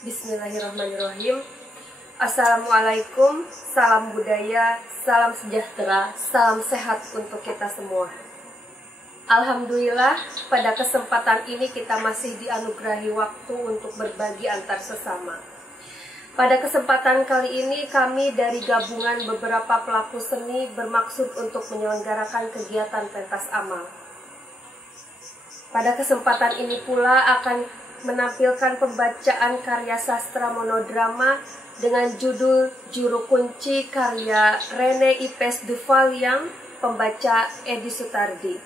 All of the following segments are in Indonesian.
Bismillahirrahmanirrahim. Assalamualaikum, salam budaya, salam sejahtera, salam sehat untuk kita semua. Alhamdulillah, pada kesempatan ini kita masih dianugerahi waktu untuk berbagi antar sesama. Pada kesempatan kali ini kami dari gabungan beberapa pelaku seni bermaksud untuk menyelenggarakan kegiatan pentas amal. Pada kesempatan ini pula akan menampilkan pembacaan karya sastra monodrama dengan judul Juru Kunci karya Rene Yves Duvalier, pembaca Edi Sutardi.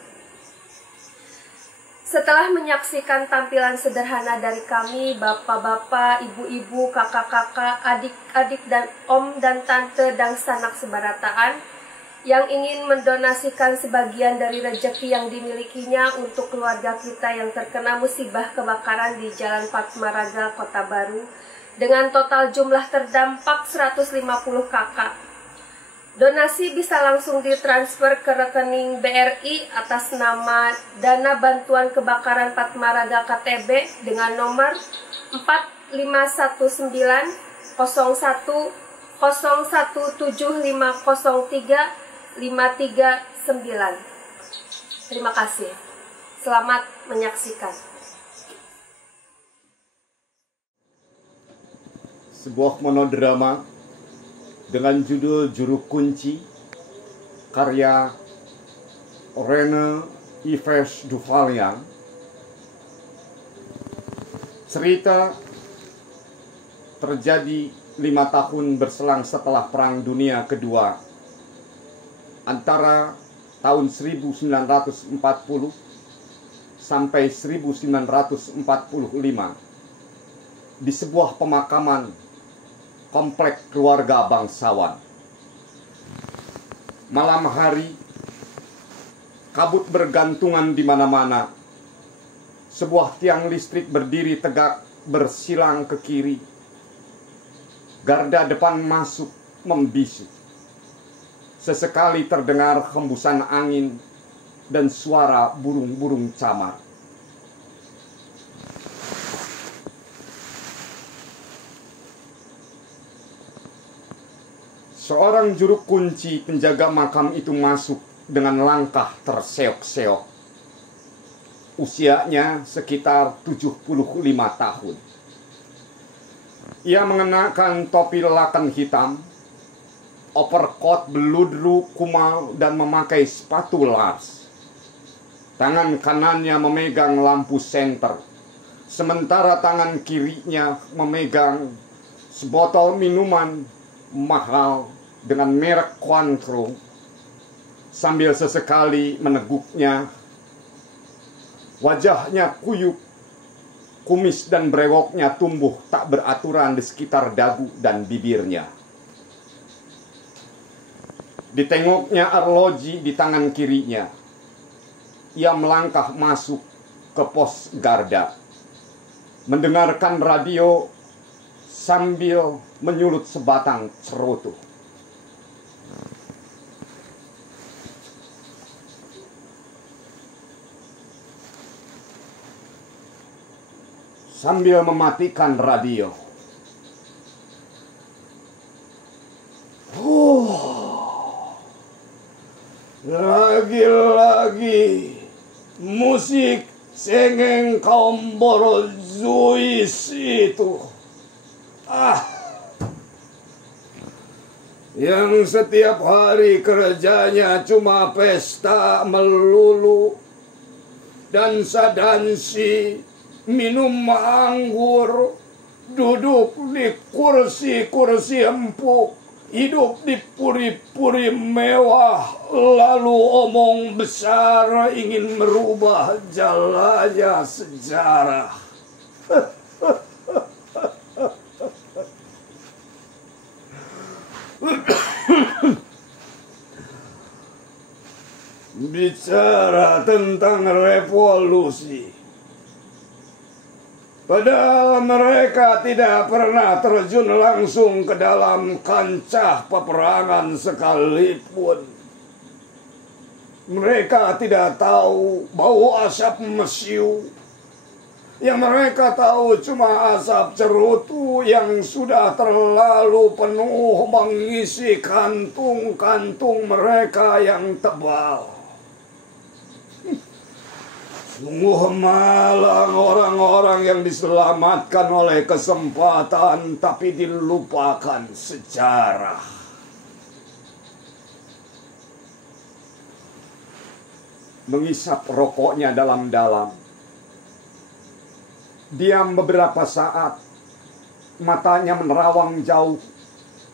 Setelah menyaksikan tampilan sederhana dari kami, bapak-bapak, ibu-ibu, kakak-kakak, adik-adik, dan om dan tante dan sanak sebarataan yang ingin mendonasikan sebagian dari rezeki yang dimilikinya untuk keluarga kita yang terkena musibah kebakaran di Jalan Fatmaraga, Kota Baru, dengan total jumlah terdampak 150 kakak. Donasi bisa langsung ditransfer ke rekening BRI atas nama Dana Bantuan Kebakaran Fatmaraga KTB dengan nomor 4519 01 017503 539. Terima kasih. Selamat menyaksikan. Sebuah monodrama dengan judul Juru Kunci karya Rene Yves Duvalier. Cerita terjadi 5 tahun berselang setelah Perang Dunia Kedua, antara tahun 1940 sampai 1945 di sebuah pemakaman komplek keluarga bangsawan. Malam hari, kabut bergantungan di mana-mana. Sebuah tiang listrik berdiri tegak bersilang ke kiri. Garda depan masuk membisu. Sesekali terdengar hembusan angin dan suara burung-burung camar. Seorang juru kunci penjaga makam itu masuk dengan langkah terseok-seok. Usianya sekitar 75 tahun. Ia mengenakan topi lelakan hitam, overcoat beludru kumal, dan memakai sepatu Lars. Tangan kanannya memegang lampu senter, sementara tangan kirinya memegang sebotol minuman mahal dengan merek Cointreau, sambil sesekali meneguknya. Wajahnya kuyup, kumis dan brewoknya tumbuh tak beraturan di sekitar dagu dan bibirnya. Ditengoknya arloji di tangan kirinya. Ia melangkah masuk ke pos garda, mendengarkan radio sambil menyulut sebatang cerutu. Sambil mematikan radio, lagi-lagi musik cengeng kaum Borozois itu. Yang setiap hari kerjanya cuma pesta melulu, dansa dansi, minum anggur, duduk di kursi-kursi empuk, hidup di puri-puri mewah, lalu omong besar ingin merubah jalannya sejarah. Bicara tentang revolusi, padahal mereka tidak pernah terjun langsung ke dalam kancah peperangan sekalipun. Mereka tidak tahu bau asap mesiu, Yang mereka tahu cuma asap cerutu yang sudah terlalu penuh mengisi kantung-kantung mereka yang tebal. Sungguh malang orang-orang yang diselamatkan oleh kesempatan tapi dilupakan sejarah. Mengisap rokoknya dalam-dalam. Diam beberapa saat, matanya menerawang jauh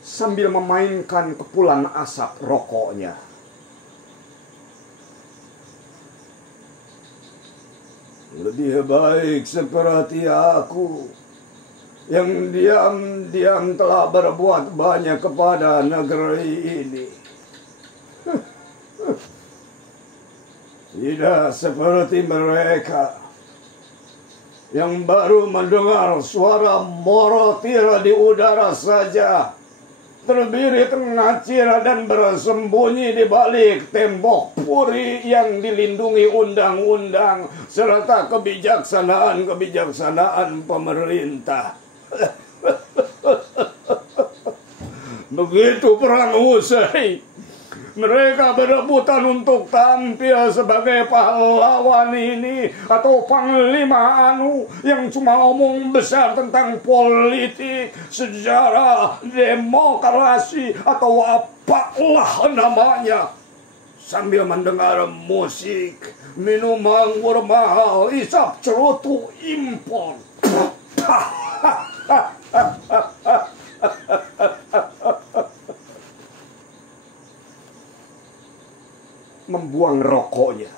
sambil memainkan kepulan asap rokoknya. Lebih baik seperti aku yang diam-diam telah berbuat banyak kepada negeri ini. Tidak seperti mereka yang baru mendengar suara morotir di udara saja, terbiri tengacir dan bersembunyi di balik tembok puri yang dilindungi undang-undang serta kebijaksanaan pemerintah. Begitu perang usai, mereka berebutan untuk tampil sebagai pahlawan ini atau panglima anu yang cuma omong besar tentang politik, sejarah, demokrasi atau apalah namanya. Sambil mendengar musik, minum anggur mahal, isap cerutu impor. Membuang rokoknya.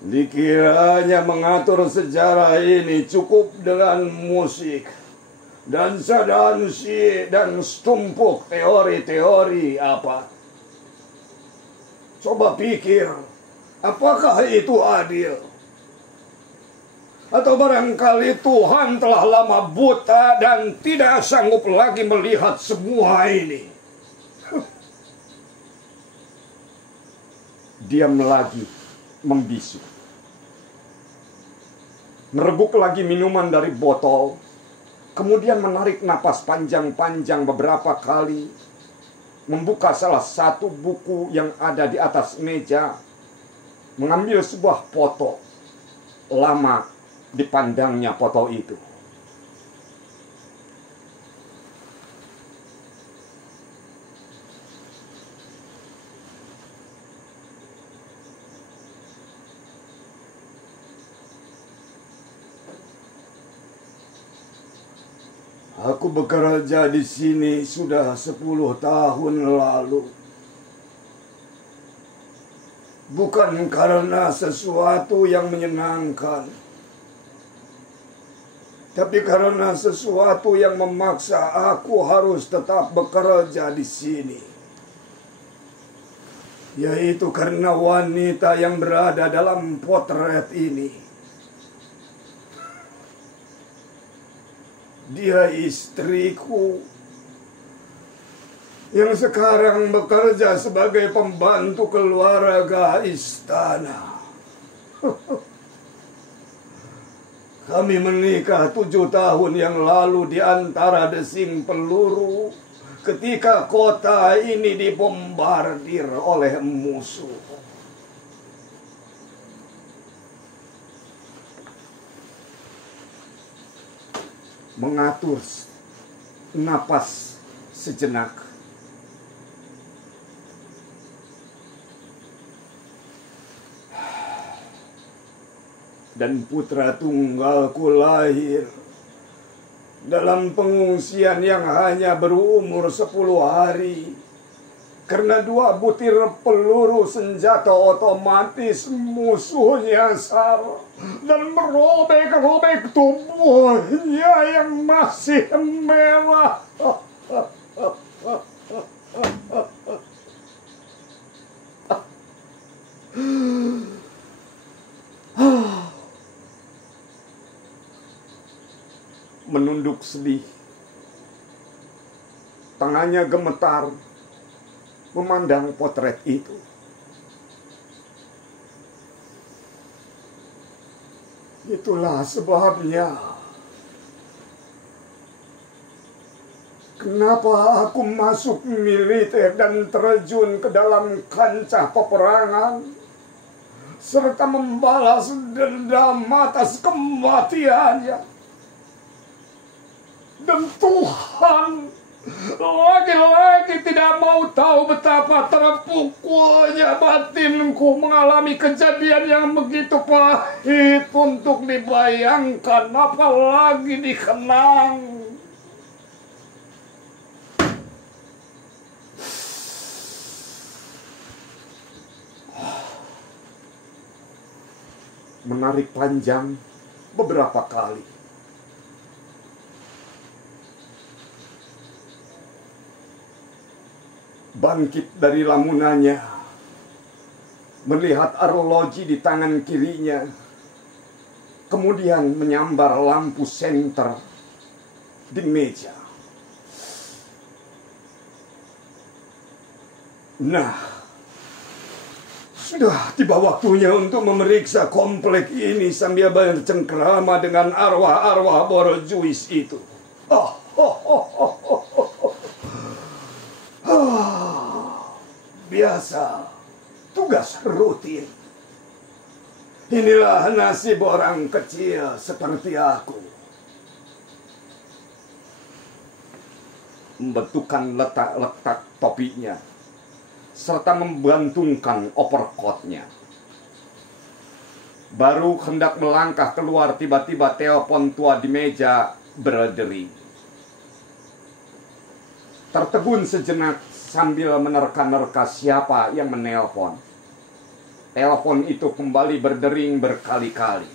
Dikiranya mengatur sejarah ini cukup dengan musik, dansa-dansi, dan setumpuk teori-teori apa. Coba pikir, apakah itu adil? Atau barangkali Tuhan telah lama buta dan tidak sanggup lagi melihat semua ini. Diam lagi, membisu. Merebuk lagi minuman dari botol, kemudian menarik napas panjang-panjang beberapa kali, membuka salah satu buku yang ada di atas meja, mengambil sebuah foto. Lama dipandangnya foto itu. Aku bekerja di sini sudah 10 tahun lalu. Bukan karena sesuatu yang menyenangkan, tapi karena sesuatu yang memaksa aku harus tetap bekerja di sini. Yaitu karena wanita yang berada dalam potret ini. Dia istriku yang sekarang bekerja sebagai pembantu keluarga istana. Kami menikah 7 tahun yang lalu di antara desing peluru ketika kota ini dibombardir oleh musuh. Mengatur napas sejenak. Dan putra tunggalku lahir dalam pengungsian yang hanya berumur 10 hari. Karena 2 butir peluru senjata otomatis musuhnya nyasar dan merobek-robek tubuhnya yang masih merah. Menunduk sedih. Tangannya gemetar, memandang potret itu. Itulah sebabnya kenapa aku masuk militer dan terjun ke dalam kancah peperangan, serta membalas dendam atas kematiannya. Dan Tuhan lagi-lagi tidak mau tahu betapa terpukulnya batinku mengalami kejadian yang begitu pahit untuk dibayangkan, apalagi dikenang. Menarik panjang beberapa kali. Bangkit dari lamunannya, melihat arloji di tangan kirinya, kemudian menyambar lampu senter di meja. Nah, sudah tiba waktunya untuk memeriksa komplek ini sambil bercengkrama dengan arwah-arwah borjuis itu. Biasa, tugas rutin. Inilah nasib orang kecil seperti aku. Membentukkan letak-letak topinya, serta membantungkan overcoat-nya. Baru hendak melangkah keluar, tiba-tiba telepon tua di meja berdering. Tertegun sejenak sambil menerka-nerka siapa yang menelpon. Telepon itu kembali berdering berkali-kali.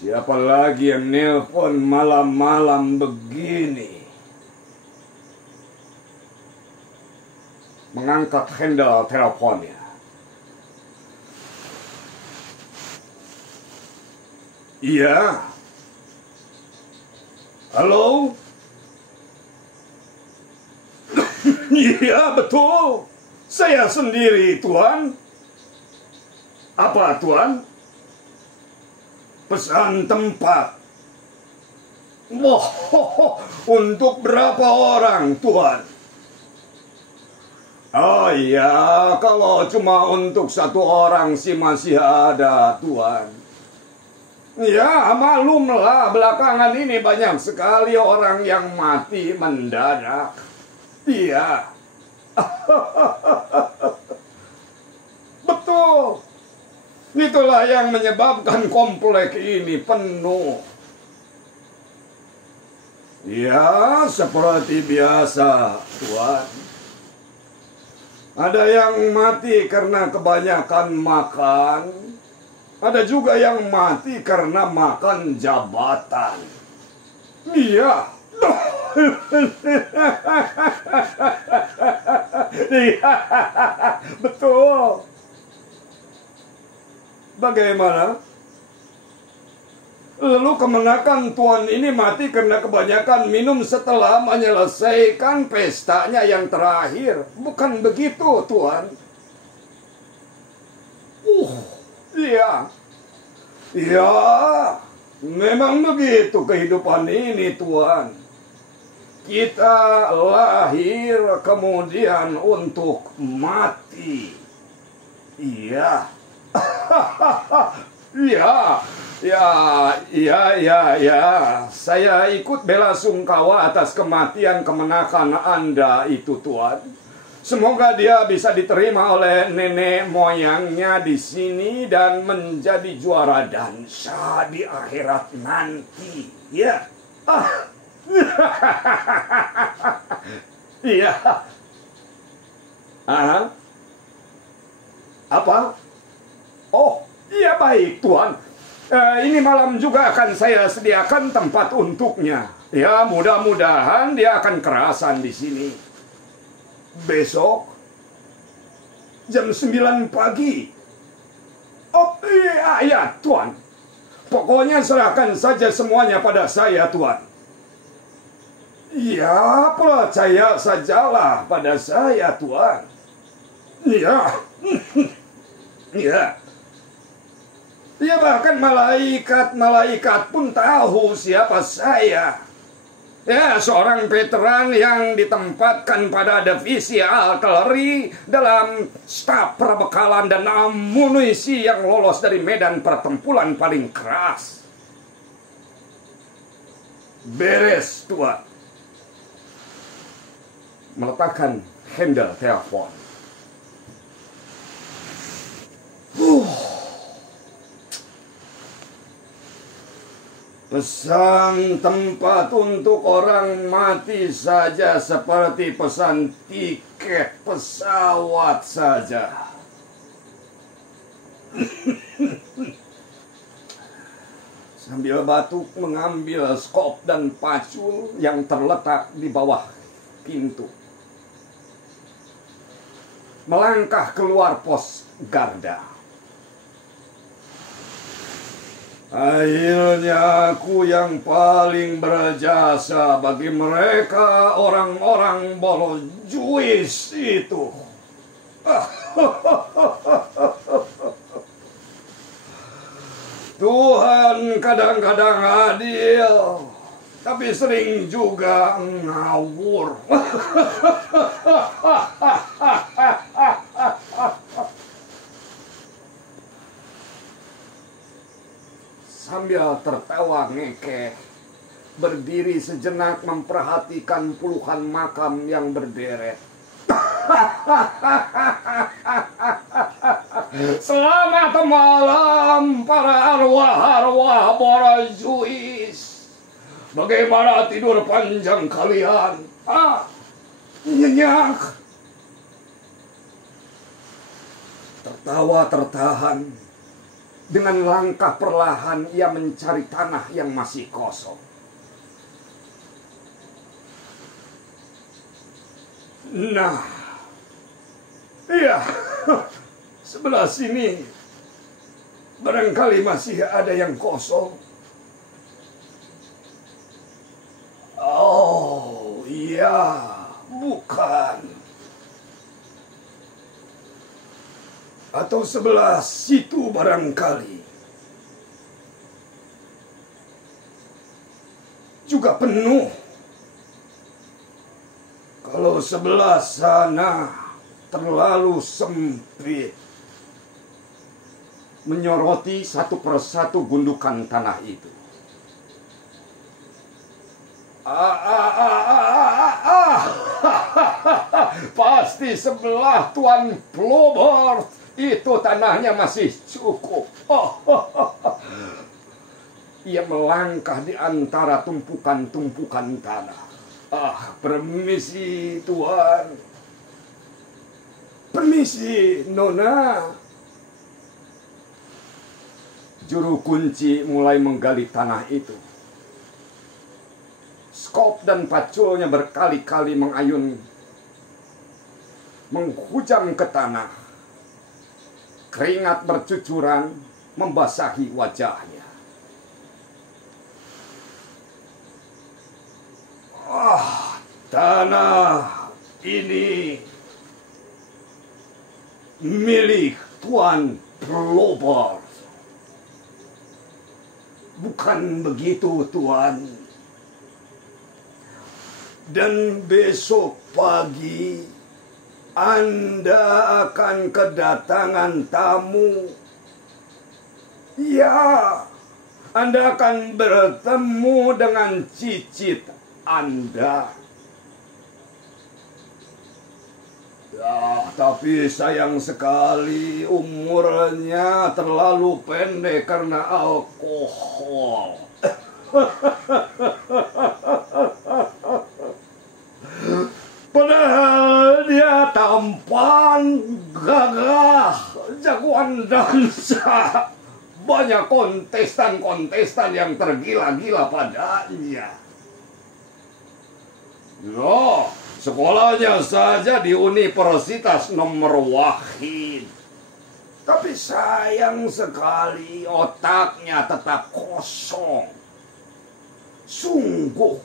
Siapa lagi yang nelpon malam-malam begini? Mengangkat handle teleponnya. Iya. Halo? Iya, betul. Saya sendiri, Tuan. Apa, Tuan? Pesan tempat. Untuk berapa orang, Tuan? Oh iya, kalau cuma untuk satu orang sih masih ada, Tuan. Ya, maklumlah, belakangan ini banyak sekali orang yang mati mendadak. Iya. Betul. Itulah yang menyebabkan komplek ini penuh. Ya, seperti biasa, Tuan. Ada yang mati karena kebanyakan makan. Ada juga yang mati karena makan jabatan. Iya. Iya. Betul. Bagaimana? Lalu kemenakan Tuan ini mati karena kebanyakan minum setelah menyelesaikan pestanya yang terakhir. Bukan begitu, Tuan? Iya. Iya. Memang begitu kehidupan ini, Tuan. Kita lahir kemudian untuk mati. Iya. Ya. Saya ikut bela sungkawa atas kematian kemenakan Anda itu, Tuan. Semoga dia bisa diterima oleh nenek moyangnya di sini dan menjadi juara dansa di akhirat nanti. Ya. Iya. Apa? Oh, iya baik, Tuan. Ini malam juga akan saya sediakan tempat untuknya. Ya, mudah-mudahan dia akan kerasan di sini. Besok jam 9 pagi. Oh iya, Tuan. Pokoknya serahkan saja semuanya pada saya, Tuan. Ya, percaya sajalah pada saya, Tuan. Ya. Ya. Ya, bahkan malaikat-malaikat pun tahu siapa saya. Ya, seorang veteran yang ditempatkan pada divisi artileri dalam staf perbekalan dan amunisi yang lolos dari medan pertempuran paling keras. Beres, Tuan. Meletakkan handle telepon. Pesan tempat untuk orang mati saja seperti pesan tiket pesawat saja. Sambil batuk mengambil skop dan pacul yang terletak di bawah pintu. Melangkah keluar pos garda. Akhirnya aku yang paling berjasa bagi mereka orang-orang bolojuis itu. Tuhan kadang-kadang adil, tapi sering juga ngawur. Sambil tertawa ngekeh, berdiri sejenak memperhatikan puluhan makam yang berderet. Selamat malam para arwah-arwah bolojuis. Bagaimana tidur panjang kalian? Nyenyak. Tertawa tertahan. Dengan langkah perlahan ia mencari tanah yang masih kosong. Nah, iya, sebelah sini barangkali masih ada yang kosong. Oh, iya, bukan. Atau sebelah situ barangkali. Juga penuh. Kalau sebelah sana terlalu sempit. Menyoroti satu persatu gundukan tanah itu. Pasti sebelah Tuan Plobert. Itu tanahnya masih cukup. Ia melangkah di antara tumpukan-tumpukan tanah. Permisi Tuan. Permisi Nona. Juru kunci mulai menggali tanah itu. Skop dan paculnya berkali-kali menghujam ke tanah. Keringat bercucuran membasahi wajahnya. Tanah ini milik Tuan Plobert. Bukan begitu, Tuan. Dan besok pagi Anda akan kedatangan tamu. Ya, Anda akan bertemu dengan cicit Anda. Ya, tapi sayang sekali umurnya terlalu pendek karena alkohol. Padahal dia tampan, gagah, jagoan dansa. Banyak kontestan-kontestan yang tergila-gila padanya. Loh, sekolahnya saja di universitas nomor wahid. Tapi sayang sekali otaknya tetap kosong. Sungguh.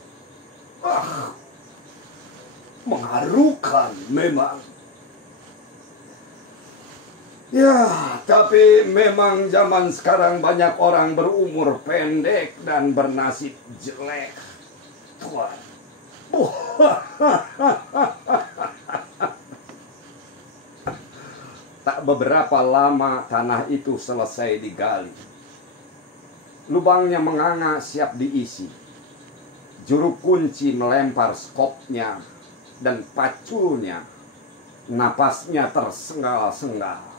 mengharukan memang. Ya, tapi memang zaman sekarang banyak orang berumur pendek dan bernasib jelek. Tuhan. Tak beberapa lama tanah itu selesai digali. Lubangnya menganga siap diisi. Juru kunci melempar skopnya dan paculnya. Napasnya tersengal-sengal.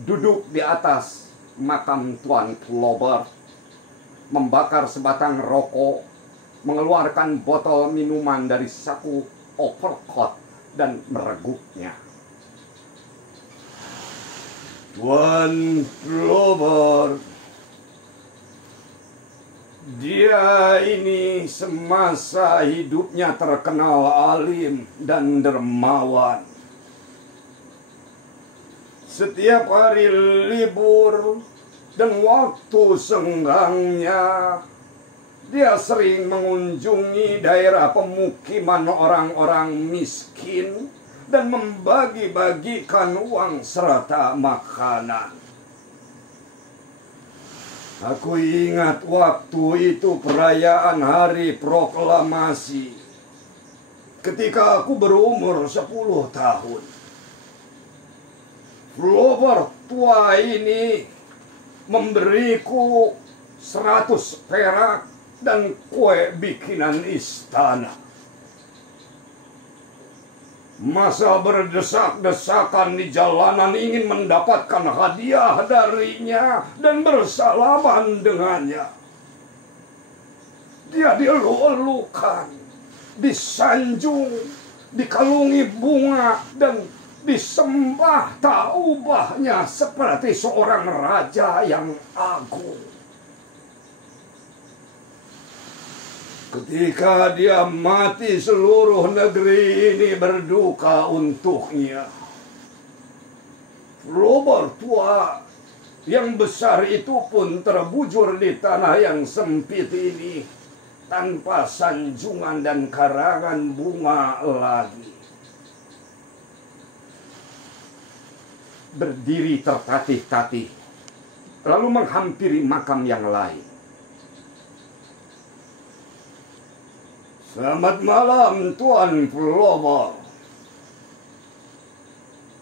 Duduk di atas makam Tuan Plover, membakar sebatang rokok, mengeluarkan botol minuman dari saku overcoat dan mereguknya. Tuan Plover, dia ini semasa hidupnya terkenal alim dan dermawan. Setiap hari libur dan waktu senggangnya, dia sering mengunjungi daerah pemukiman orang-orang miskin dan membagi-bagikan uang serta makanan. Aku ingat waktu itu perayaan hari proklamasi, ketika aku berumur 10 tahun. Plover tua ini memberiku 100 perak dan kue bikinan istana. Masa berdesak-desakan di jalanan ingin mendapatkan hadiah darinya dan bersalaman dengannya. Dia dielu-elukan, disanjung, dikalungi bunga, dan disembah tak ubahnya seperti seorang raja yang agung. Ketika dia mati, seluruh negeri ini berduka untuknya. Plover tua yang besar itu pun terbujur di tanah yang sempit ini tanpa sanjungan dan karangan bunga lagi. Berdiri tertatih-tatih, lalu menghampiri makam yang lain. Selamat malam, Tuan Plover.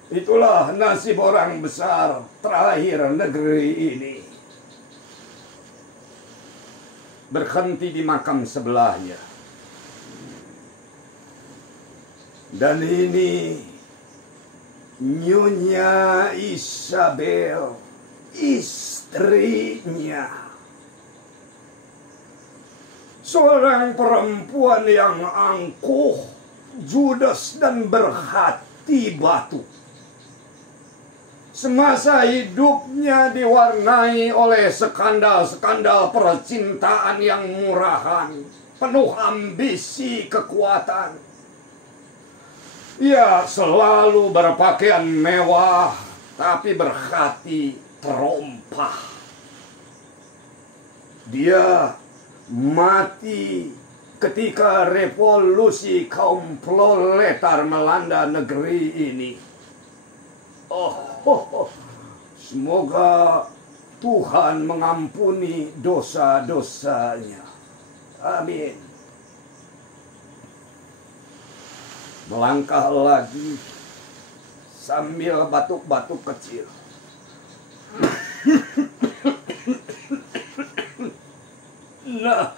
Itulah nasib orang besar terakhir negeri ini. Berhenti di makam sebelahnya. Dan ini Nyonya Isabel, istrinya. Seorang perempuan yang angkuh, judes dan berhati batu. Semasa hidupnya diwarnai oleh skandal-skandal percintaan yang murahan, penuh ambisi kekuatan. Ia selalu berpakaian mewah, tapi berhati terompah. Dia mati ketika revolusi kaum proletar melanda negeri ini. Semoga Tuhan mengampuni dosa-dosanya. Amin. Melangkah lagi sambil batuk-batuk kecil. Nah,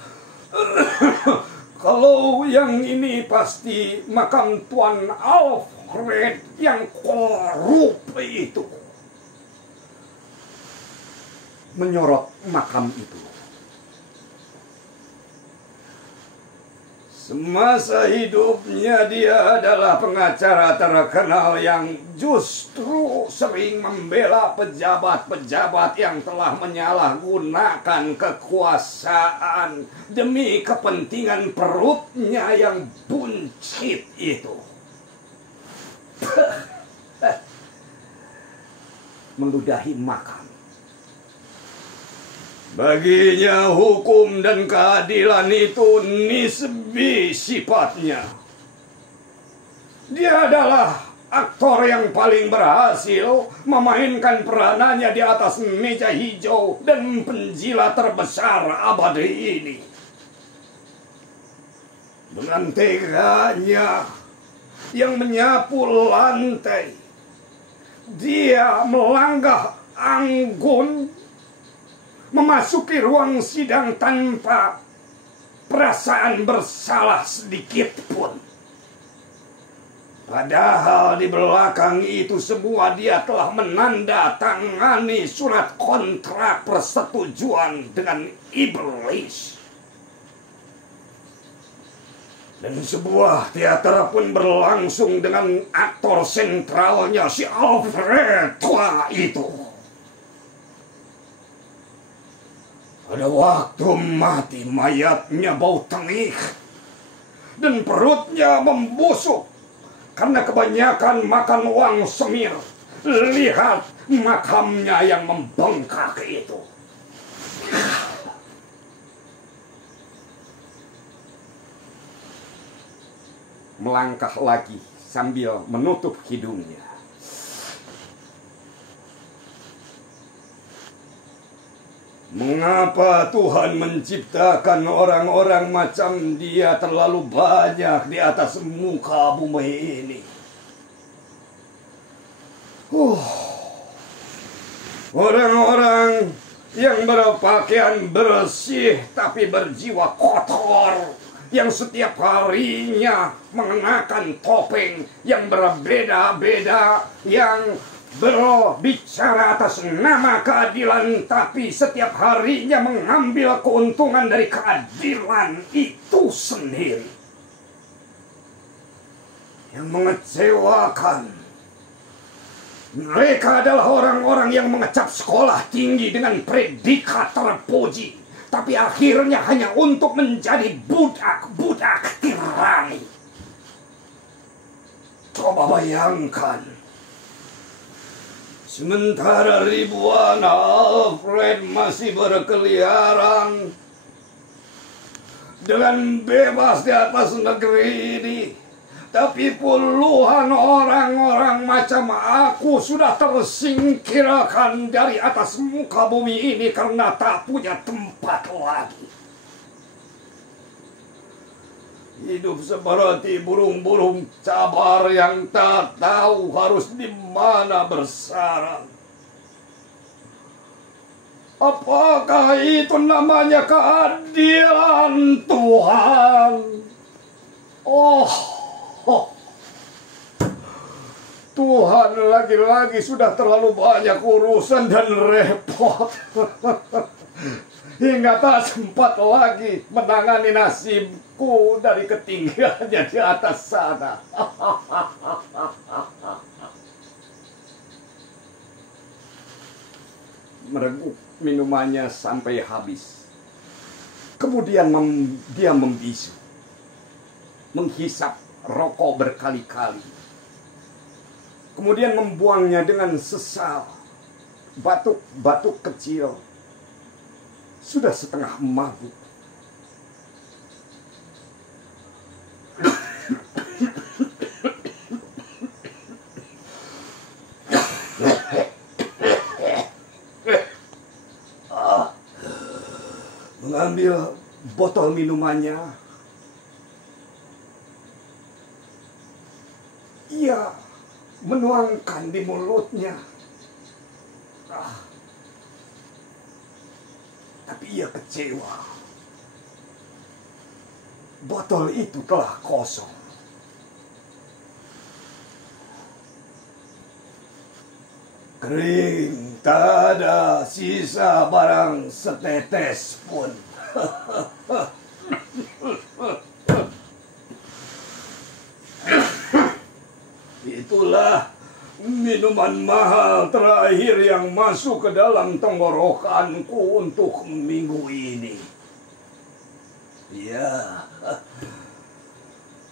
kalau yang ini pasti makam Tuan Alfred yang korup itu. Menyorot makam itu. Semasa hidupnya dia adalah pengacara terkenal yang justru sering membela pejabat-pejabat yang telah menyalahgunakan kekuasaan demi kepentingan perutnya yang buncit itu. Meludahi makam. Baginya hukum dan keadilan itu nisbi sifatnya. Dia adalah aktor yang paling berhasil memainkan peranannya di atas meja hijau dan penjilat terbesar abadi ini. Dengan teganya yang menyapu lantai, dia melangkah anggun memasuki ruang sidang tanpa perasaan bersalah sedikit pun. Padahal di belakang itu semua dia telah menandatangani surat kontrak persetujuan dengan iblis. Dan sebuah teater pun berlangsung dengan aktor sentralnya si Alfred tua itu. Pada waktu mati mayatnya bau tengik dan perutnya membusuk karena kebanyakan makan uang semir. Lihat makamnya yang membengkak itu. Melangkah lagi sambil menutup hidungnya. Mengapa Tuhan menciptakan orang-orang macam dia terlalu banyak di atas muka bumi ini? Orang-orang yang berpakaian bersih tapi berjiwa kotor, yang setiap harinya mengenakan topeng yang berbeda-beda, yang berbicara atas nama keadilan tapi setiap harinya mengambil keuntungan dari keadilan itu sendiri. Yang mengecewakan, mereka adalah orang-orang yang mengecap sekolah tinggi dengan predikat terpuji, tapi akhirnya hanya untuk menjadi budak-budak tirani. Coba bayangkan, sementara ribuan Alfred masih berkeliaran dengan bebas di atas negeri ini, tapi puluhan orang-orang macam aku sudah tersingkirkan dari atas muka bumi ini karena tak punya tempat lagi. Hidup seperti burung-burung cabar yang tak tahu harus di mana bersarang. Apakah itu namanya keadilan Tuhan? Tuhan, lagi-lagi sudah terlalu banyak urusan dan repot. Hingga tak sempat lagi menangani nasibku dari ketinggiannya di atas sana. Mereguk minumannya sampai habis. Kemudian dia membisu, menghisap rokok berkali-kali. Kemudian membuangnya dengan sesal. Batuk-batuk kecil. Sudah setengah mabuk. Mengambil botol minumannya, ia menuangkan di mulutnya. Tapi ia kecewa. Botol itu telah kosong. Kering, tak ada sisa barang setetes pun. Itulah minuman mahal terakhir yang masuk ke dalam tenggorokanku untuk minggu ini. Ya,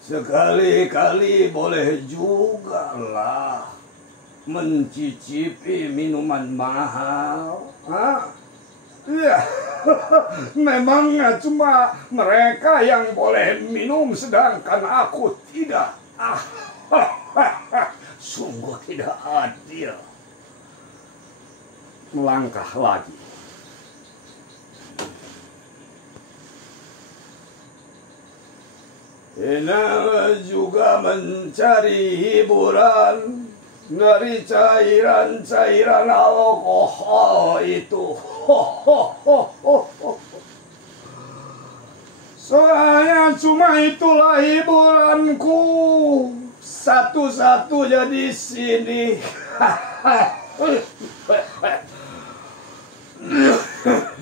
sekali-kali boleh juga lah mencicipi minuman mahal. Ya, memangnya cuma mereka yang boleh minum sedangkan aku tidak. Sungguh tidak adil. Melangkah lagi. Ina juga mencari hiburan dari cairan-cairan alkohol itu. Soalnya cuma itulah hiburanku satu-satunya di sini.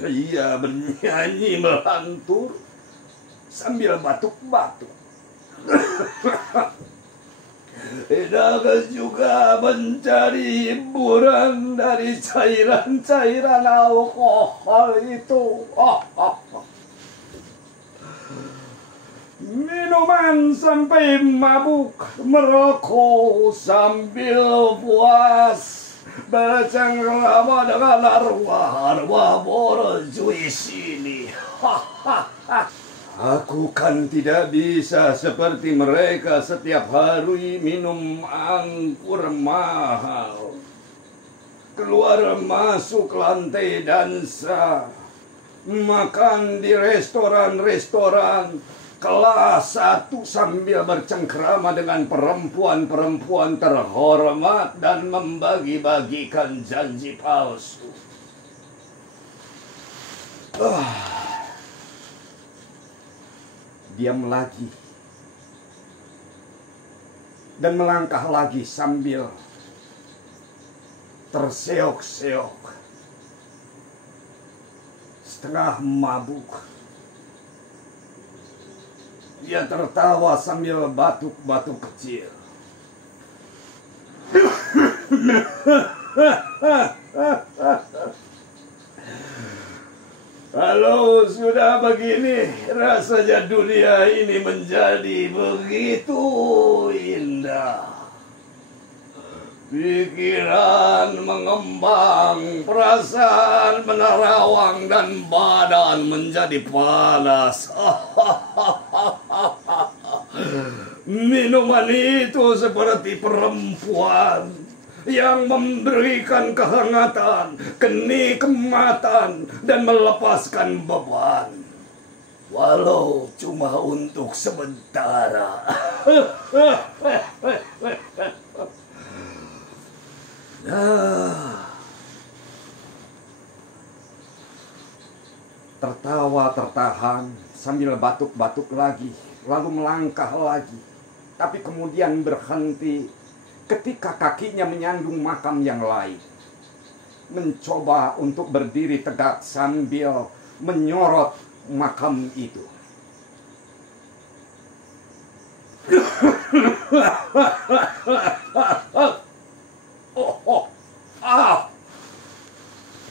Ia bernyanyi melantur sambil batuk-batuk. Enaga juga mencari hiburan dari cairan-cairan alkohol itu. Minuman sampai mabuk, merokok sambil puas, bercengkrama dengan arwah-arwah borjuis ini. Aku kan tidak bisa seperti mereka setiap hari minum anggur mahal, keluar masuk lantai dansa, makan di restoran-restoran kelas 1 sambil bercengkrama dengan perempuan-perempuan terhormat dan membagi-bagikan janji palsu. Diam lagi dan melangkah lagi sambil terseok-seok, setengah mabuk. Dia tertawa sambil batuk-batuk kecil. Kalau sudah begini, rasanya dunia ini menjadi begitu indah. Pikiran mengembang, perasaan menerawang, dan badan menjadi panas. Minuman itu seperti perempuan yang memberikan kehangatan, kenikmatan, dan melepaskan beban, walau cuma untuk sementara. Tertawa tertahan sambil batuk-batuk lagi, lalu melangkah lagi, tapi kemudian berhenti ketika kakinya menyandung makam yang lain. Mencoba untuk berdiri tegak sambil menyorot makam itu.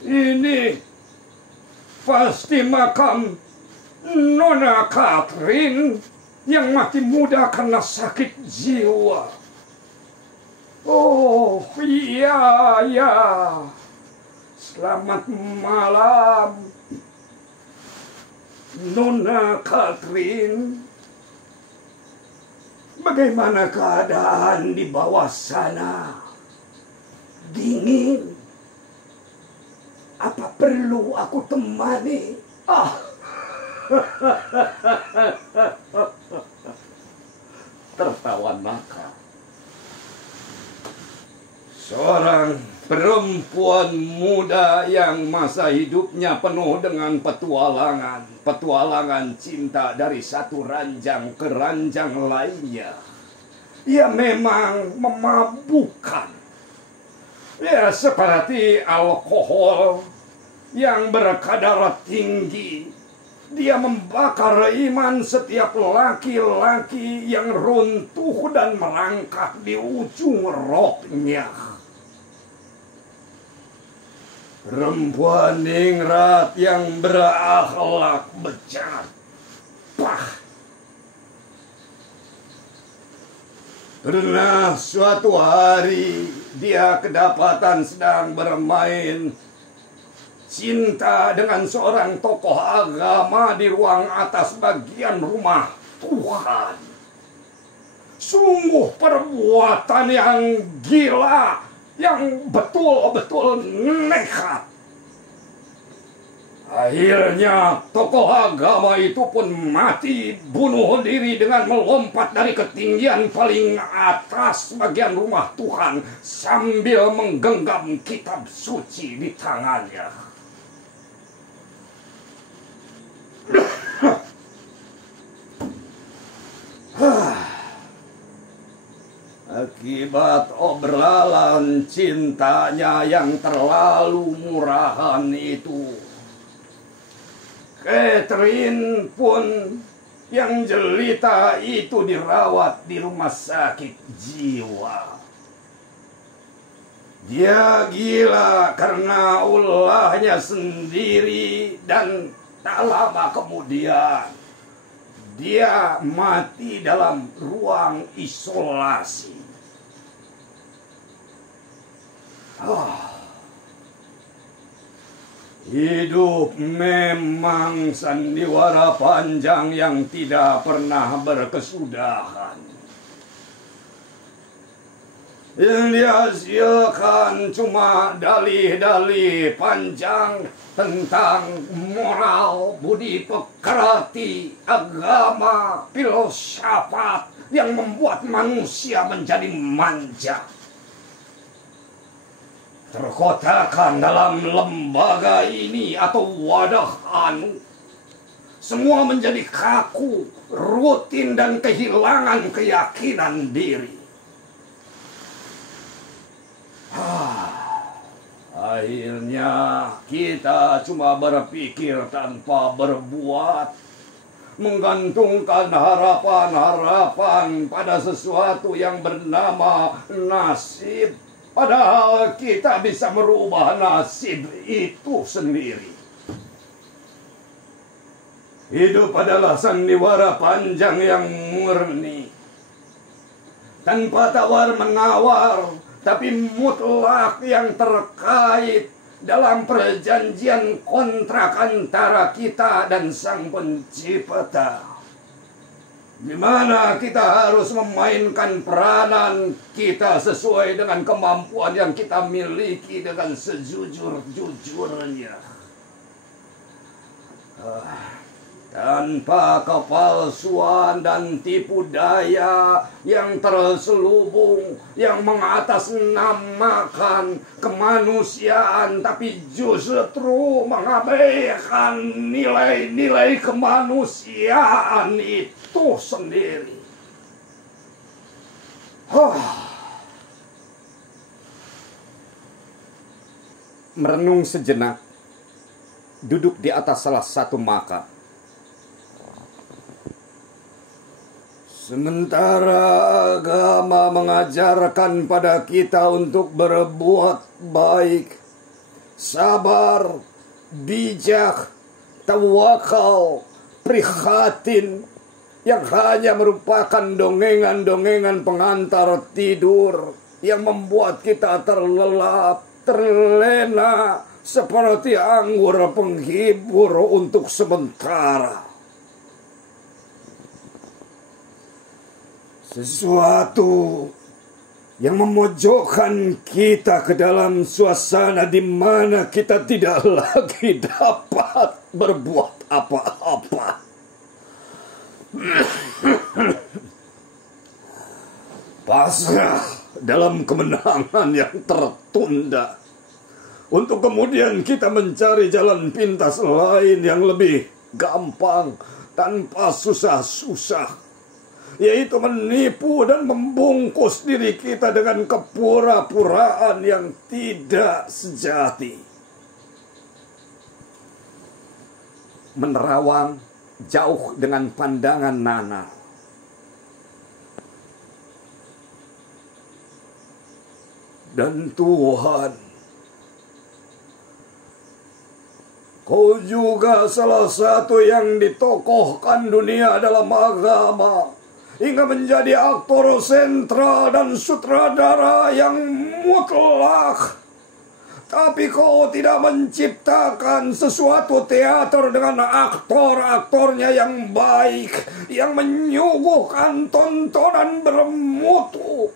Ini pasti makam Nona Catherine yang mati muda karena sakit jiwa. Oh, iya. Selamat malam, Nona Catherine. Bagaimana keadaan di bawah sana? Dingin? Apa perlu aku temani? Tertawa nakal. Seorang perempuan muda yang masa hidupnya penuh dengan petualangan cinta dari satu ranjang ke ranjang lainnya. Ia memang memabukkan. Ya, seperti alkohol yang berkadar tinggi. Dia membakar iman setiap laki-laki yang runtuh dan merangkak di ujung roknya. Perempuan ningrat yang berakhlak bejat. Pernah suatu hari dia kedapatan sedang bermain cinta dengan seorang tokoh agama di ruang atas bagian rumah Tuhan. Sungguh perbuatan yang gila, yang betul-betul nekat. Akhirnya tokoh agama itu pun mati bunuh diri dengan melompat dari ketinggian paling atas bagian rumah Tuhan sambil menggenggam kitab suci di tangannya. Akibat obrolan cintanya yang terlalu murahan itu, Catherine pun yang jelita itu dirawat di rumah sakit jiwa. Dia gila karena ulahnya sendiri dan tak lama kemudian dia mati dalam ruang isolasi. Hidup memang sandiwara panjang yang tidak pernah berkesudahan. Yang dihasilkan cuma dalih-dalih panjang tentang moral, budi pekerti, agama, filsafat yang membuat manusia menjadi manja. Terkotakkan dalam lembaga ini atau wadah anu, semua menjadi kaku, rutin dan kehilangan keyakinan diri. Akhirnya kita cuma berpikir tanpa berbuat, menggantungkan harapan-harapan pada sesuatu yang bernama nasib. Padahal kita bisa merubah nasib itu sendiri. Hidup adalah sandiwara panjang yang murni, tanpa tawar-menawar, tapi mutlak yang terkait dalam perjanjian kontrak antara kita dan Sang Pencipta, di mana kita harus memainkan peranan kita sesuai dengan kemampuan yang kita miliki dengan sejujur-jujurnya. Tanpa kepalsuan dan tipu daya yang terselubung, yang mengatasnamakan kemanusiaan tapi justru mengabaikan nilai-nilai kemanusiaan itu sendiri. Merenung sejenak, duduk di atas salah satu makam. Sementara agama mengajarkan pada kita untuk berbuat baik, sabar, bijak, tawakal, prihatin, yang hanya merupakan dongengan-dongengan pengantar tidur yang membuat kita terlelap, terlena seperti anggur penghibur untuk sementara. Sesuatu yang memojokkan kita ke dalam suasana di mana kita tidak lagi dapat berbuat apa-apa. Pasrah dalam kemenangan yang tertunda, untuk kemudian kita mencari jalan pintas lain yang lebih gampang tanpa susah-susah, yaitu menipu dan membungkus diri kita dengan kepura-puraan yang tidak sejati. Menerawang jauh dengan pandangan Nana. Dan Tuhan, Kau juga salah satu yang ditokohkan dunia dalam agama, hingga menjadi aktor sentral dan sutradara yang mutlak. Tapi kau tidak menciptakan sesuatu teater dengan aktor-aktornya yang baik, yang menyuguhkan tontonan bermutu.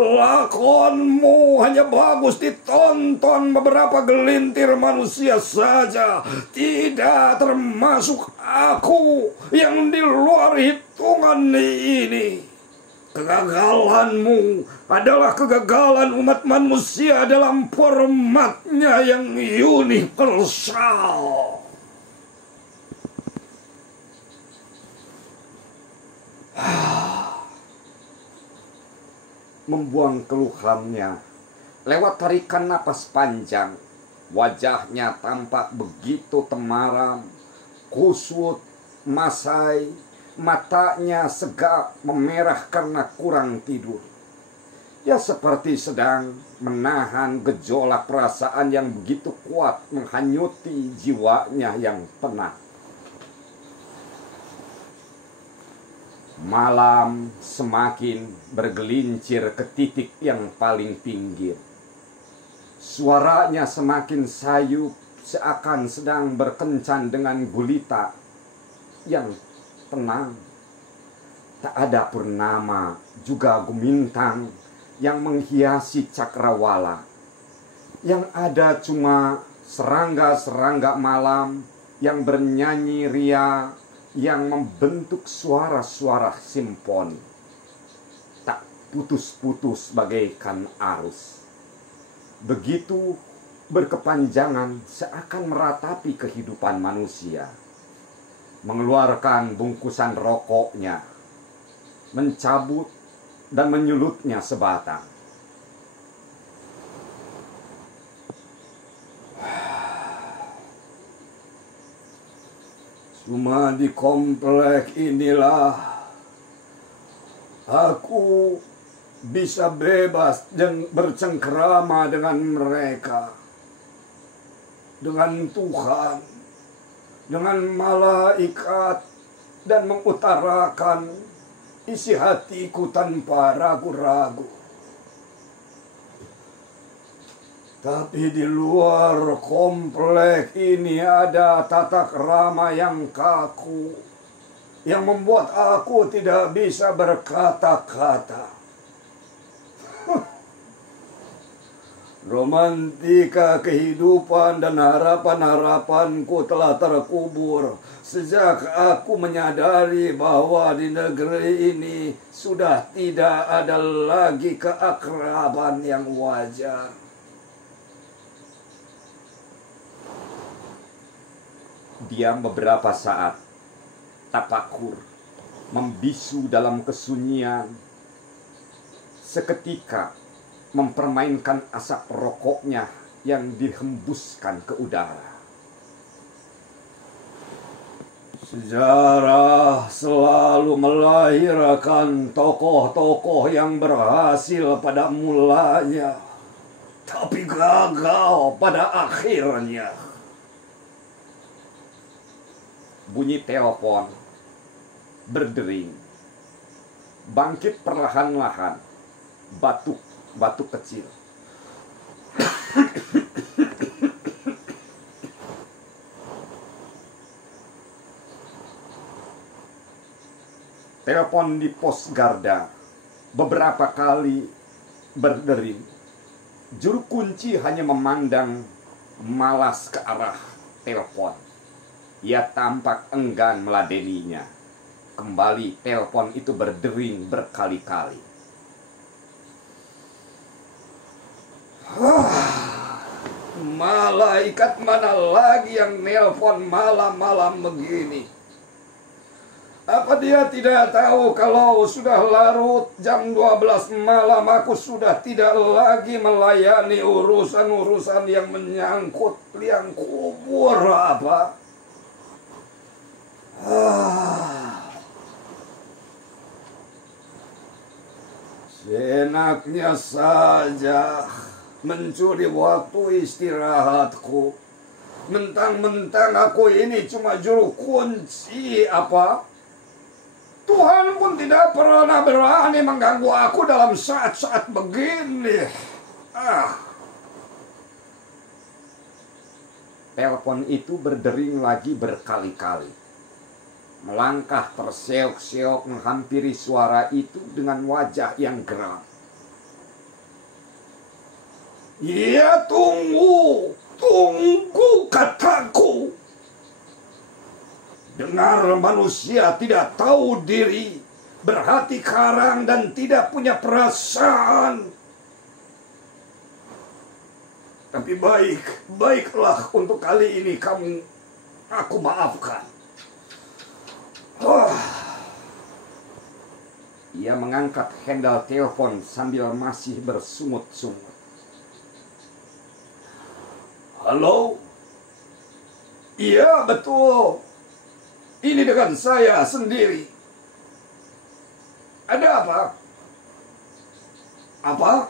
Lakonmu hanya bagus ditonton beberapa gelintir manusia saja, tidak termasuk aku yang di luar hitungan ini. Kegagalanmu adalah kegagalan umat manusia dalam formatnya yang universal. Membuang keluhannya lewat tarikan napas panjang, wajahnya tampak begitu temaram, kusut, masai, matanya segap memerah karena kurang tidur. Dia seperti sedang menahan gejolak perasaan yang begitu kuat menghanyuti jiwanya yang penat. Malam semakin bergelincir ke titik yang paling pinggir. Suaranya semakin sayup, seakan sedang berkencan dengan gulita yang tenang. Tak ada purnama, juga gumintang yang menghiasi cakrawala. Yang ada cuma serangga-serangga malam yang bernyanyi ria, yang membentuk suara-suara simfoni. Tak putus-putus bagaikan arus. Begitu berkepanjangan seakan meratapi kehidupan manusia. Mengeluarkan bungkusan rokoknya, mencabut dan menyulutnya sebatang. Cuma di komplek inilah aku bisa bebas dan bercengkrama dengan mereka, dengan Tuhan, dengan malaikat, dan mengutarakan isi hatiku tanpa ragu-ragu. Tapi di luar komplek ini ada tata krama yang kaku, yang membuat aku tidak bisa berkata-kata. Romantika kehidupan dan harapan-harapanku telah terkubur sejak aku menyadari bahwa di negeri ini sudah tidak ada lagi keakraban yang wajar. Diam beberapa saat, tapakur, membisu dalam kesunyian. Seketika mempermainkan asap rokoknya yang dihembuskan ke udara. Sejarah selalu melahirkan tokoh-tokoh yang berhasil pada mulanya, tapi gagal pada akhirnya. Bunyi telepon berdering, bangkit perlahan-lahan, batuk kecil. Telepon di pos Garda beberapa kali berdering. Juru kunci hanya memandang malas ke arah telepon. Ia tampak enggan meladeninya. Kembali telepon itu berdering berkali-kali. Malaikat mana lagi yang nelpon malam-malam begini? Apa dia tidak tahu kalau sudah larut jam 12 malam aku sudah tidak lagi melayani urusan-urusan yang menyangkut liang kubur apa? Senaknya saja mencuri waktu istirahatku. Mentang-mentang aku ini cuma juru kunci apa? Tuhan pun tidak pernah berani mengganggu aku dalam saat-saat begini. Telepon itu berdering lagi berkali-kali. Melangkah terseok-seok menghampiri suara itu dengan wajah yang geram. "Ya, tunggu kataku. Dengar, manusia tidak tahu diri, berhati karang dan tidak punya perasaan. Tapi baiklah untuk kali ini aku maafkan." Ia mengangkat handle telepon sambil masih bersungut-sungut. "Halo? Iya, betul. Ini dengan saya sendiri. Ada apa? Apa?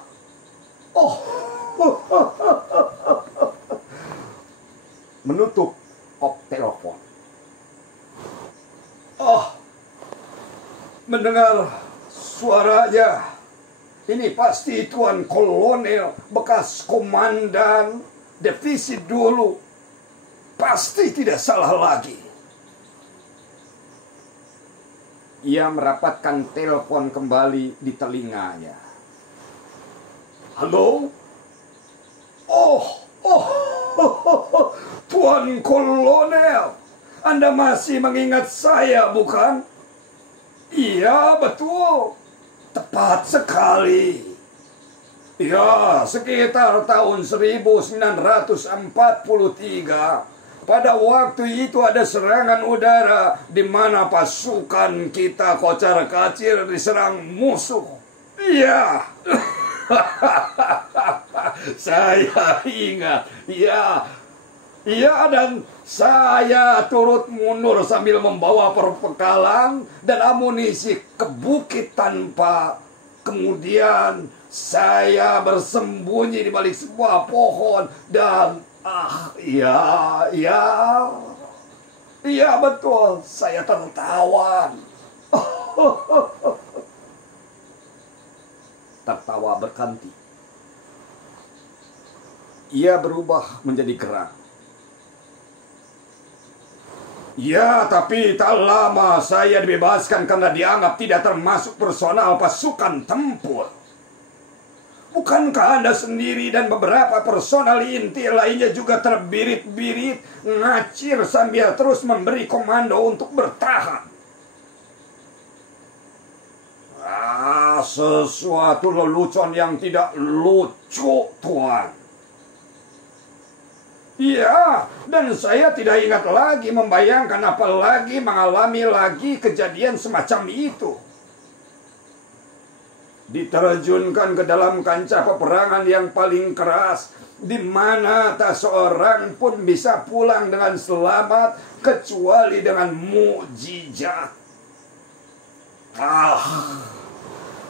Oh. Menutup kop telepon. Mendengar suaranya. Ini pasti Tuan Kolonel, bekas komandan divisi dulu. Pasti tidak salah lagi. Ia merapatkan telepon kembali di telinganya. "Halo? Tuan Kolonel, Anda masih mengingat saya, bukan?" "Iya, betul. Tepat sekali. Ya, sekitar tahun 1943. Pada waktu itu ada serangan udara di mana pasukan kita kocar-kacir diserang musuh. Iya." "Saya ingat. Iya, dan saya turut mundur sambil membawa perbekalan dan amunisi ke bukit tanpa. Kemudian saya bersembunyi di balik sebuah pohon dan iya betul, saya tertawan." Tertawa berganti. Ia berubah menjadi geram. "Ya, tapi tak lama saya dibebaskan karena dianggap tidak termasuk personal pasukan tempur. Bukankah Anda sendiri dan beberapa personal inti lainnya juga terbirit-birit, ngacir sambil terus memberi komando untuk bertahan?" Sesuatu lelucon yang tidak lucu, Tuan. Iya, dan saya tidak ingat lagi membayangkan apalagi mengalami lagi kejadian semacam itu. Diterjunkan ke dalam kancah peperangan yang paling keras, di mana tak seorang pun bisa pulang dengan selamat kecuali dengan mukjizat.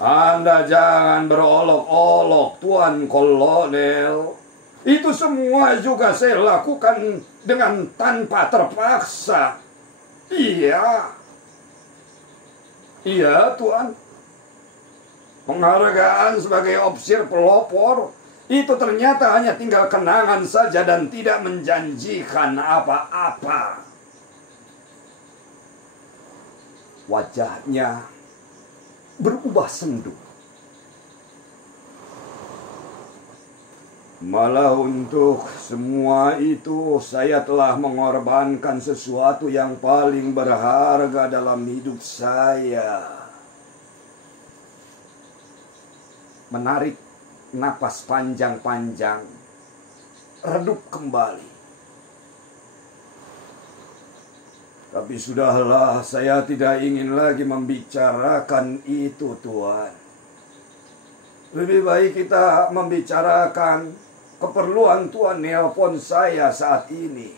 Anda jangan berolok-olok, Tuan Kolonel. Itu semua juga saya lakukan dengan tanpa terpaksa. Iya, Tuan. Penghargaan sebagai ofisir pelopor itu ternyata hanya tinggal kenangan saja dan tidak menjanjikan apa-apa. Wajahnya berubah sendu. Malah untuk semua itu saya telah mengorbankan sesuatu yang paling berharga dalam hidup saya. Menarik napas panjang-panjang, redup kembali. Tapi sudahlah, saya tidak ingin lagi membicarakan itu, Tuan. Lebih baik kita membicarakan keperluan Tuan nelpon saya saat ini.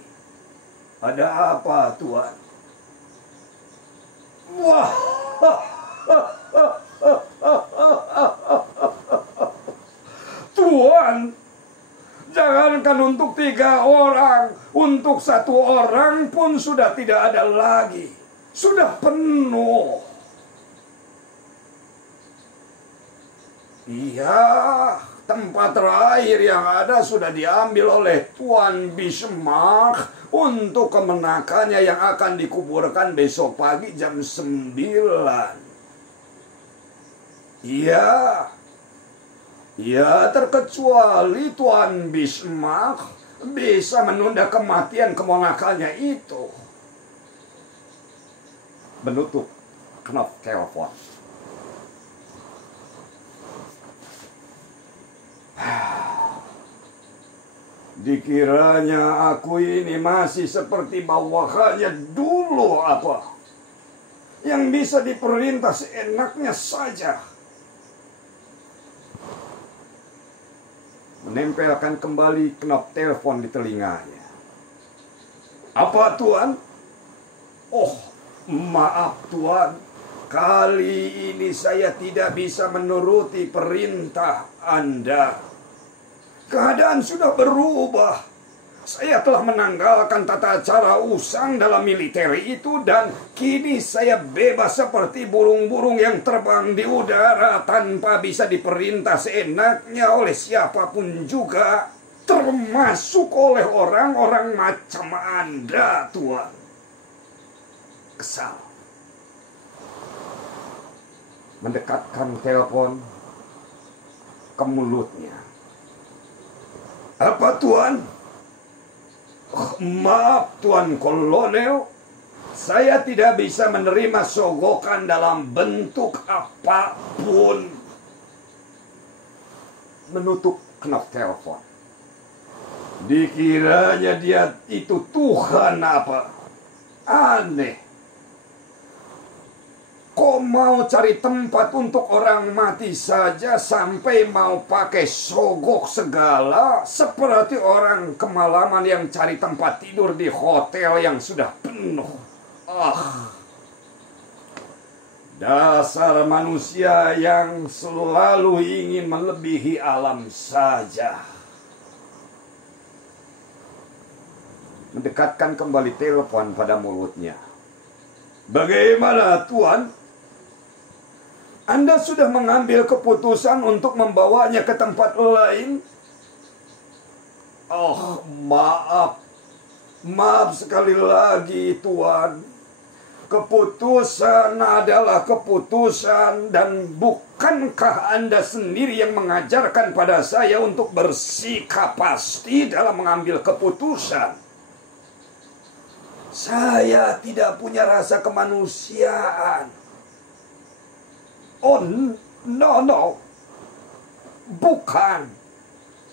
Ada apa, Tuan? Wah, Tuan, jangankan untuk 3 orang, untuk 1 orang pun sudah tidak ada lagi. Sudah penuh. Iya, tempat terakhir yang ada sudah diambil oleh Tuan Bismarck untuk kemenakannya yang akan dikuburkan besok pagi jam 9. Iya. Ya, terkecuali Tuan Bismarck bisa menunda kematian kemenakannya itu. Menutup knop telepon. Dikiranya aku ini masih seperti bawahannya dulu apa? Yang bisa diperintah seenaknya saja. Menempelkan kembali knop telepon di telinganya. Apa Tuan? Oh, maaf Tuan. Kali ini saya tidak bisa menuruti perintah Anda. Keadaan sudah berubah. Saya telah menanggalkan tata cara usang dalam militer itu dan kini saya bebas seperti burung-burung yang terbang di udara tanpa bisa diperintah seenaknya oleh siapapun juga, termasuk oleh orang-orang macam Anda, Tuan. Kesal. Mendekatkan telepon ke mulutnya. Apa Tuan? Maaf Tuan Kolonel, saya tidak bisa menerima sogokan dalam bentuk apapun. Menutup knop telepon. Dikiranya dia itu Tuhan apa? Aneh. Kok mau cari tempat untuk orang mati saja sampai mau pakai sogok segala seperti orang kemalaman yang cari tempat tidur di hotel yang sudah penuh. Dasar manusia yang selalu ingin melebihi alam saja. Mendekatkan kembali telepon pada mulutnya. Bagaimana Tuan? Anda sudah mengambil keputusan untuk membawanya ke tempat lain? Oh, maaf. Maaf sekali lagi, Tuan. Keputusan adalah keputusan dan bukankah Anda sendiri yang mengajarkan pada saya untuk bersikap pasti dalam mengambil keputusan? Saya tidak punya rasa kemanusiaan. Oh, no.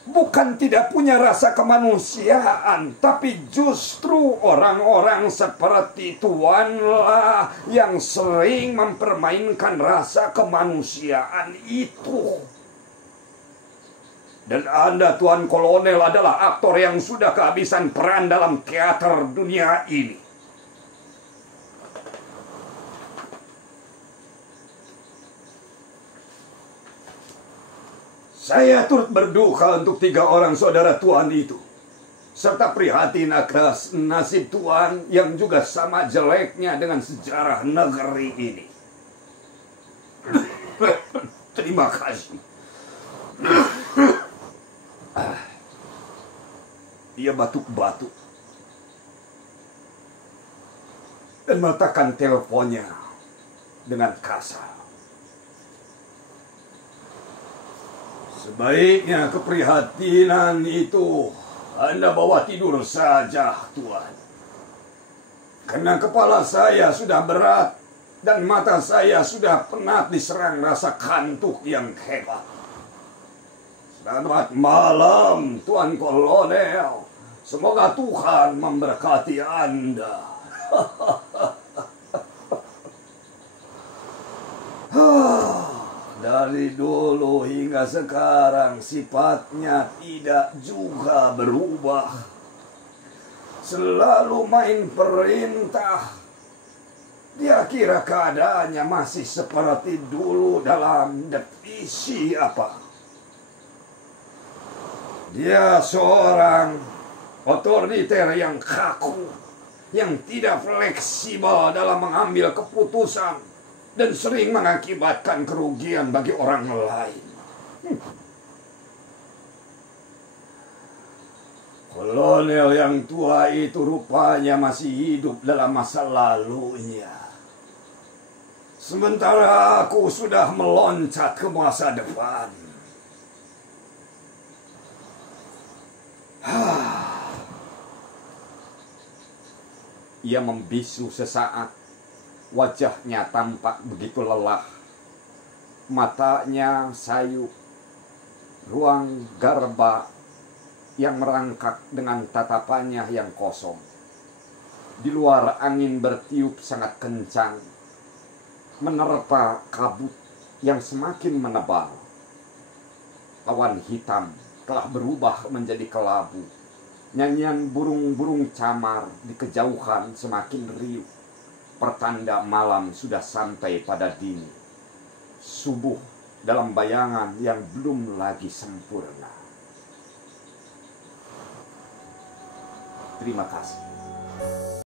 Bukan tidak punya rasa kemanusiaan, tapi justru orang-orang seperti Tuanlah yang sering mempermainkan rasa kemanusiaan itu. Dan Anda, Tuan Kolonel, adalah aktor yang sudah kehabisan peran dalam teater dunia ini. Saya turut berduka untuk 3 orang saudara Tuan itu, serta prihatin atas nasib Tuan yang juga sama jeleknya dengan sejarah negeri ini. Terima kasih. Dia batuk-batuk dan meletakkan teleponnya dengan kasar. Sebaiknya keprihatinan itu Anda bawa tidur saja, Tuan. Karena kepala saya sudah berat dan mata saya sudah penat diserang rasa kantuk yang hebat. Selamat malam, Tuan Kolonel. Semoga Tuhan memberkati Anda. Dari dulu hingga sekarang sifatnya tidak juga berubah. Selalu main perintah. Dia kira keadaannya masih seperti dulu dalam definisi apa? Dia seorang otoriter yang kaku, yang tidak fleksibel dalam mengambil keputusan, dan sering mengakibatkan kerugian bagi orang lain. Kolonel yang tua itu rupanya masih hidup dalam masa lalunya. Sementara aku sudah meloncat ke masa depan. Ia membisu sesaat. Wajahnya tampak begitu lelah. Matanya sayu. Ruang Garba yang merangkak dengan tatapannya yang kosong. Di luar angin bertiup sangat kencang, menerpa kabut yang semakin menebal. Awan hitam telah berubah menjadi kelabu. Nyanyian burung-burung camar di kejauhan semakin riuh. Pertanda malam sudah sampai pada dini. Subuh dalam bayangan yang belum lagi sempurna. Terima kasih.